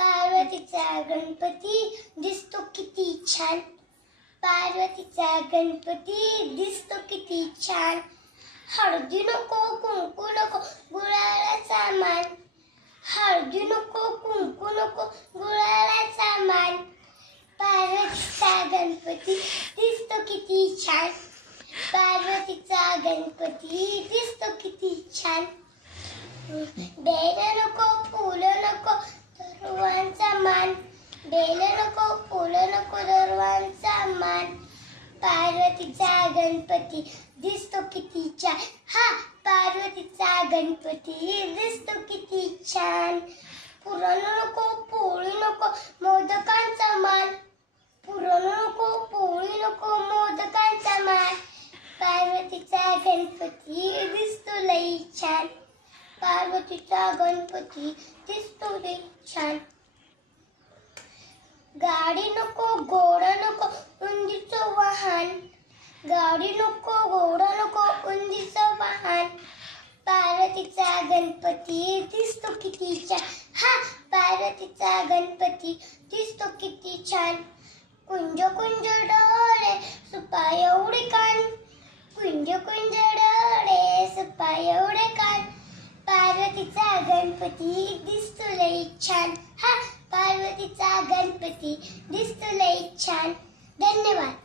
पार्वतीचा गणपती दिसतो किती छान. पार्वतीचा गणपती दिसतो किती छान. हळदी नको कुंकू नको गुलालाचा मान. हळदी नको कुंकू नको गुलालाचा मान. पार्वतीचा गणपती दिसतो किती छान. पार्वतीचा गणपती दिसतो किती छान. बेल नको फुलं नको दरवांचा मान. बेल नको फुलं नको दरवांचा मान. पार्वतीचा गणपती दिसतो किती छान. हा पार्वतीचा गणपती दिसतो किती छान. पुरण नको पोळी नको मोदकांचा मान. पुरण नको पोळी नको मोदकांचा मान. पार्वतीचा गणपती दिसतो लई छान. पार्वतीचा गणपती दिसतो लई छान. गाडी नको घोडा नको उंदीचं वाहन. गाडी नको घोडा नको उंदीचं वाहन. पार्वतीचा गणपती दिसतो किती छान. हा पार्वतीचा गणपती दिसतो किती छान. कुंज कुंज डोळे सुपा एवढे कान. कुंज कुंज डोळे सुपा एवढे कान. पार्वतीचा गणपती दिसतो लई छान. हा पार्वतीचा गणपती दिसतो लई छान. धन्यवाद.